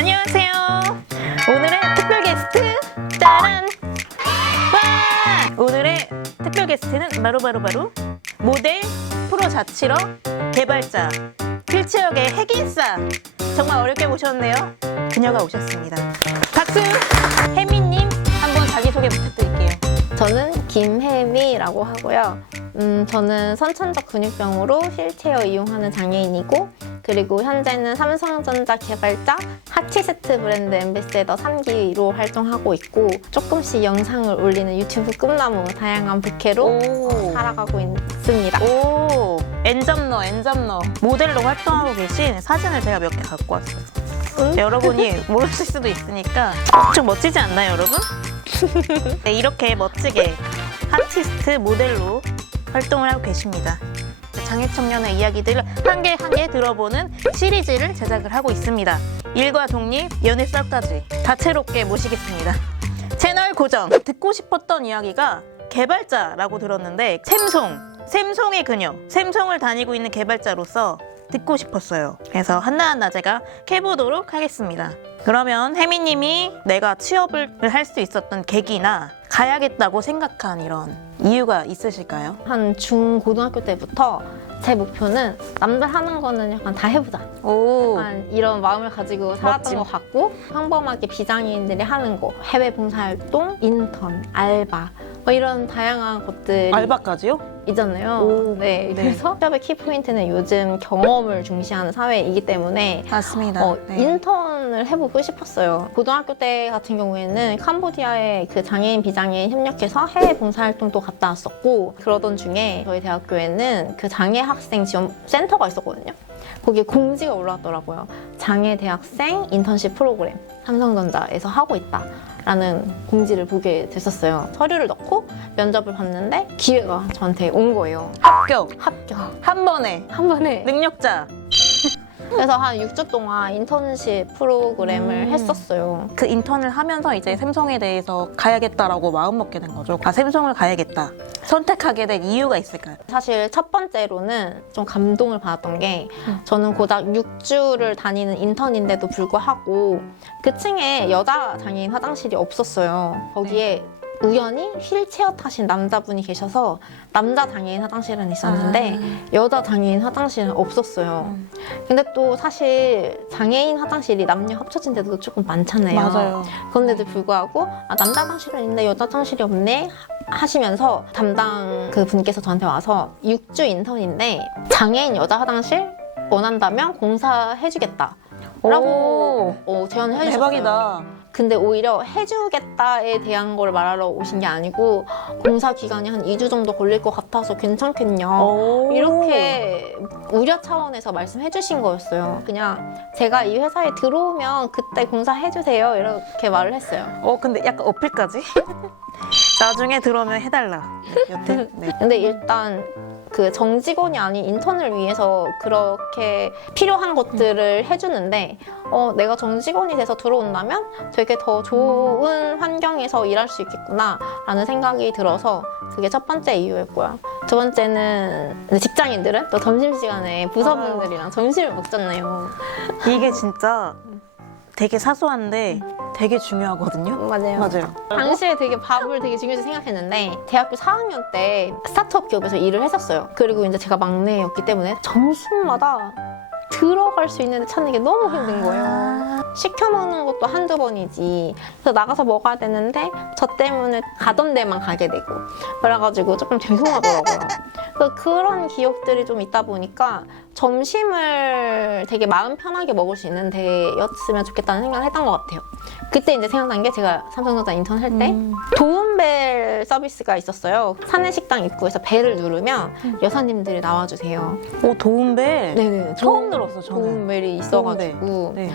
안녕하세요. 오늘의 특별 게스트 짜란! 와! 오늘의 특별 게스트는 바로 모델, 프로 자치러, 개발자, 휠체어계 핵인싸. 정말 어렵게 모셨네요. 그녀가 오셨습니다. 박수! 혜미님 한번 자기소개 부탁드릴게요. 저는 김혜미라고 하고요. 저는 선천적 근육병으로 휠체어 이용하는 장애인이고, 그리고 현재는 삼성전자 개발자 하치스트 브랜드 앰베서더 3기로 활동하고 있고, 조금씩 영상을 올리는 유튜브 꿈나무 다양한 부캐로 살아가고 있습니다. 오, 엔잡너. 모델로 활동하고 계신 사진을 제가 몇 개 갖고 왔어요. 여러분이 모르실 수도 있으니까 엄청 멋지지 않나요, 여러분? 네, 이렇게 멋지게 아티스트 모델로 활동을 하고 계십니다. 장애청년의 이야기들을 한 개 한 개 들어보는 시리즈를 제작을 하고 있습니다. 일과 독립, 연애 썰까지 다채롭게 모시겠습니다. 채널 고정! 듣고 싶었던 이야기가 개발자라고 들었는데 샘송의 그녀, 샘송을 다니고 있는 개발자로서 듣고 싶었어요. 그래서 하나하나 제가 캐보도록 하겠습니다. 그러면 혜미님이 내가 취업을 할 수 있었던 계기나 가야겠다고 생각한 이런 이유가 있으실까요? 한 중고등학교 때부터 제 목표는 남들 하는 거는 약간 다 해보자. 오, 약간 이런 마음을 가지고 살았던 멋짐. 것 같고, 평범하게 비장애인들이 하는 거, 해외 봉사활동, 인턴, 알바, 뭐 이런 다양한 것들이 알바까지요? 있잖아요. 오, 네, 네. 그래서 취업의 키포인트는 요즘 경험을 중시하는 사회이기 때문에 맞습니다. 네. 인턴을 해보고 싶었어요. 고등학교 때 같은 경우에는 캄보디아에 그 장애인 비장애인 협력해서 해외 봉사활동도 갔다 왔었고, 그러던 중에 저희 대학교에는 그 장애 학생 지원 센터가 있었거든요. 거기에 공지가 올라왔더라고요. 장애 대학생 인턴십 프로그램 삼성전자에서 하고 있다 라는 공지를 보게 됐었어요. 서류를 넣고 면접을 봤는데 기회가 저한테 온 거예요. 합격! 한 번에 번에. 능력자! 그래서 한 6주 동안 인턴십 프로그램을 했었어요. 그 인턴을 하면서 이제 샘송에 대해서 가야겠다라고 마음먹게 된 거죠. 아, 샘송을 가야겠다. 선택하게 된 이유가 있을까요? 사실 첫 번째로는 좀 감동을 받았던 게, 저는 고작 6주를 다니는 인턴인데도 불구하고 그 층에 여자 장애인 화장실이 없었어요. 거기에 우연히 휠체어 타신 남자분이 계셔서 남자 장애인 화장실은 있었는데 여자 장애인 화장실은 없었어요. 근데 또 사실 장애인 화장실이 남녀 합쳐진 데도 조금 많잖아요. 맞아요. 그런데도 불구하고 남자 화장실은 있는데 여자 화장실이 없네 하시면서 담당 그 분께서 저한테 와서 6주 인턴인데 장애인 여자 화장실 원한다면 공사해주겠다 라고 제안을 해주셨어요. 대박이다. 근데 오히려 해주겠다에 대한 걸 말하러 오신 게 아니고, 공사 기간이 한 2주 정도 걸릴 것 같아서 괜찮겠냐 이렇게 우려 차원에서 말씀해 주신 거였어요. 그냥 제가 이 회사에 들어오면 그때 공사해주세요 이렇게 말을 했어요. 근데 약간 어필까지? 나중에 들어오면 해달라. 여튼. 네. 근데 일단 그 정직원이 아닌 인턴을 위해서 그렇게 필요한 것들을 해주는데, 내가 정직원이 돼서 들어온다면 되게 더 좋은 환경에서 일할 수 있겠구나 라는 생각이 들어서 그게 첫 번째 이유였고요. 두 번째는 직장인들은 또 점심시간에 부서분들이랑 점심을 먹잖아요. 이게 진짜 되게 사소한데 되게 중요하거든요. 맞아요. 당시에 되게 밥을 되게 중요시 생각했는데, 대학교 4학년 때 스타트업 기업에서 일을 했었어요. 그리고 이제 제가 막내였기 때문에 점심마다 들어갈 수 있는 데 찾는 게 너무 힘든 거예요. 시켜 먹는 것도 한두 번이지. 그래서 나가서 먹어야 되는데 저 때문에 가던 데만 가게 되고, 그래가지고 조금 죄송하더라고요. 그래서 그런 기억들이 좀 있다 보니까 점심을 되게 마음 편하게 먹을 수 있는 데였으면 좋겠다는 생각을 했던 것 같아요. 그때 이제 생각난 게, 제가 삼성전자 인턴 할 때 도움벨 서비스가 있었어요. 사내식당 입구에서 벨을 누르면 여사님들이 나와주세요. 오, 도움벨? 네네. 처음 들었어, 저는. 도움벨이 있어가지고 네.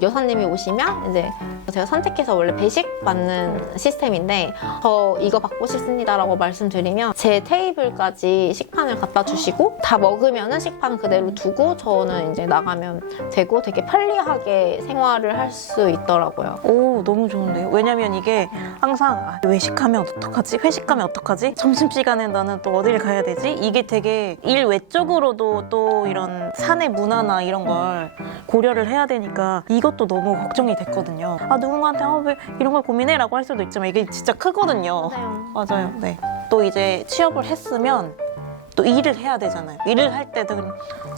여사님이 오시면 이제 제가 선택해서 원래 배식 받는 시스템인데, 저 이거 받고 싶습니다라고 말씀드리면 제 테이블까지 식판을 갖다 주시고, 다 먹으면은 식판 그대로 두고 저는 이제 나가면 되고, 되게 편리하게 생활을 할 수 있더라고요. 오, 너무 좋은데요? 왜냐면 이게 항상 외식하면 어떡하지? 회식하면 어떡하지? 점심시간에 나는 또 어딜 가야 되지? 이게 되게 일 외적으로도 또 이런 사내 문화나 이런 걸 고려를 해야 되니까 이것도 너무 걱정이 됐거든요. 아, 누군가한테 왜 이런 걸 고민해? 라고 할 수도 있지만 이게 진짜 크거든요. 맞아요. 네. 또 이제 취업을 했으면 또 일을 해야 되잖아요. 일을 할 때도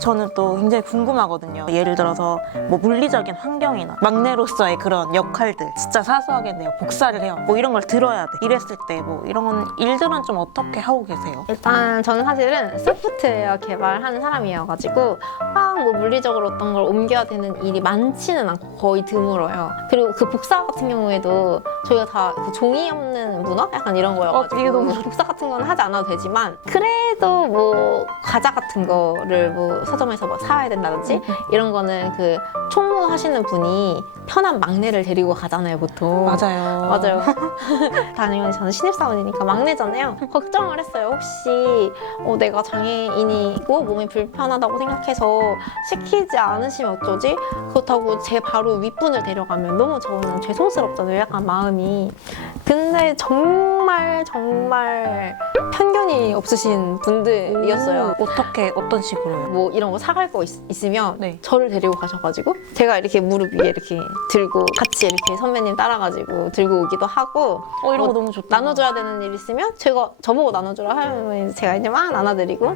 저는 또 굉장히 궁금하거든요. 예를 들어서 뭐 물리적인 환경이나 막내로서의 그런 역할들 진짜 사소하겠네요. 복사를 해요. 뭐 이런 걸 들어야 돼. 이랬을 때 뭐 이런 일들은 좀 어떻게 하고 계세요? 일단 저는 사실은 소프트웨어 개발하는 사람이어가지고 막 뭐 물리적으로 어떤 걸 옮겨야 되는 일이 많지는 않고 거의 드물어요. 그리고 그 복사 같은 경우에도 저희가 다 그 종이 없는 문화? 약간 이런 거여가지고 이게 너무 좋다. 복사 같은 건 하지 않아도 되지만 그래도 뭐 과자 같은 거를 뭐 서점에서 뭐 사와야 된다든지 이런 거는 그 총무하시는 분이 편한 막내를 데리고 가잖아요, 보통. 맞아요. 맞아요. 당연히 저는 신입사원이니까 막내잖아요. 걱정을 했어요. 혹시 내가 장애인이고 몸이 불편하다고 생각해서 시키지 않으시면 어쩌지? 그렇다고 제 바로 윗분을 데려가면 너무 저는 죄송스럽잖아요. 약간 마음이. 근데 정말 편견이 없으신 분들이었어요. 어떻게 어떤 식으로요? 뭐 이런 거 사갈 거 있으면 네. 저를 데리고 가셔가지고 제가 이렇게 무릎 위에 이렇게 들고 같이 이렇게 선배님 따라가지고 들고 오기도 하고 이런 거 뭐 너무 좋다. 나눠줘야 되는 일 있으면 저보고 나눠주라 하면 제가 이제 막 나눠드리고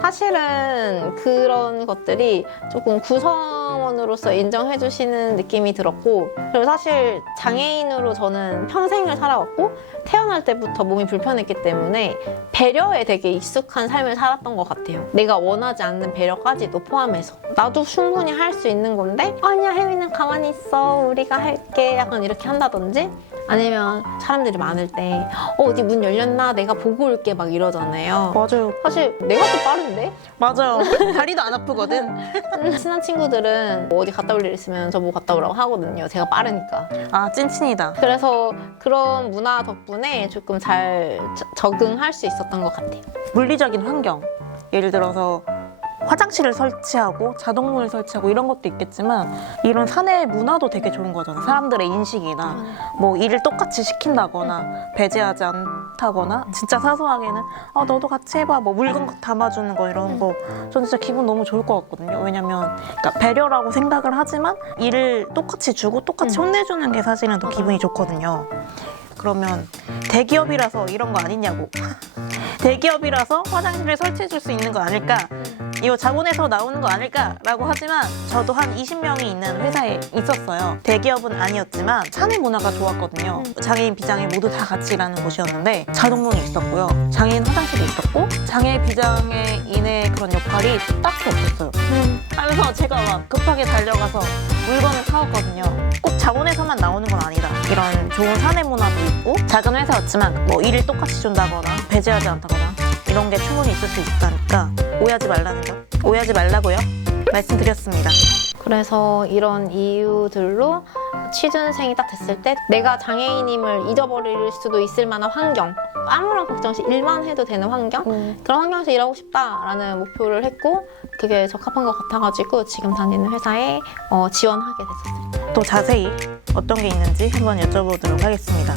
사실은 그런 것들이 조금 구성원으로서 인정해주시는 느낌이 들었고 그리고 사실 장애인으로 저는 평생을 살아왔고 태어날 때부터 몸이 불편했기 때문에 배려에 되게 익숙한 삶을 살았던 것 같아요. 내가 원하지 않는 배려까지도 포함해서 나도 충분히 할 수 있는 건데 아니야 혜민은 가만히 있어 우리가 할게 약간 이렇게 한다든지 아니면 사람들이 많을 때 어디 문 열렸나 내가 보고 올게 막 이러잖아요. 맞아요. 사실 내가 더 빠른데? 맞아요. 다리도 안 아프거든. 친한 친구들은 뭐 어디 갔다 올 일 있으면 저보고 갔다 오라고 하거든요. 제가 빠르니까. 아, 찐친이다. 그래서 그런 문화 덕분에 조금 잘 적응할 수 있었던 것 같아요. 물리적인 환경. 예를 들어서 화장실을 설치하고 자동문을 설치하고 이런 것도 있겠지만 이런 사내 문화도 되게 좋은 거잖아. 사람들의 인식이나 뭐 일을 똑같이 시킨다거나 배제하지 않다거나 진짜 사소하게는 너도 같이 해봐 뭐 물건 담아주는 거 이런 거 저는 진짜 기분 너무 좋을 것 같거든요. 왜냐면 그러니까 배려라고 생각을 하지만 일을 똑같이 주고 똑같이 혼내주는 게 사실은 더 기분이 좋거든요. 그러면 대기업이라서 이런 거 아니냐고. 대기업이라서 화장실을 설치해 줄 수 있는 거 아닐까? 이거 자본에서 나오는 거 아닐까라고 하지만 저도 한 20명이 있는 회사에 있었어요. 대기업은 아니었지만 사내 문화가 좋았거든요. 장애인, 비장애 모두 다 같이 일하는 곳이었는데 자동문이 있었고요. 장애인 화장실이 있었고 장애, 비장애인의 그런 역할이 딱히 없었어요. 하면서 제가 막 급하게 달려가서 물건을 사왔거든요. 꼭 자본에서만 나오는 건 아니다. 이런 좋은 사내 문화도 있고 작은 회사였지만 뭐 일을 똑같이 준다거나 배제하지 않다거나 이런 게 충분히 있을 수 있다니까 오해하지 말라는 거. 오해하지 말라고요. 말씀드렸습니다. 그래서 이런 이유들로 취준생이 딱 됐을 때 내가 장애인임을 잊어버릴 수도 있을 만한 환경 아무런 걱정 없이 일만 해도 되는 환경 그런 환경에서 일하고 싶다라는 목표를 했고 그게 적합한 것 같아가지고 지금 다니는 회사에 지원하게 됐었어요. 또 자세히 어떤 게 있는지 한번 여쭤보도록 하겠습니다.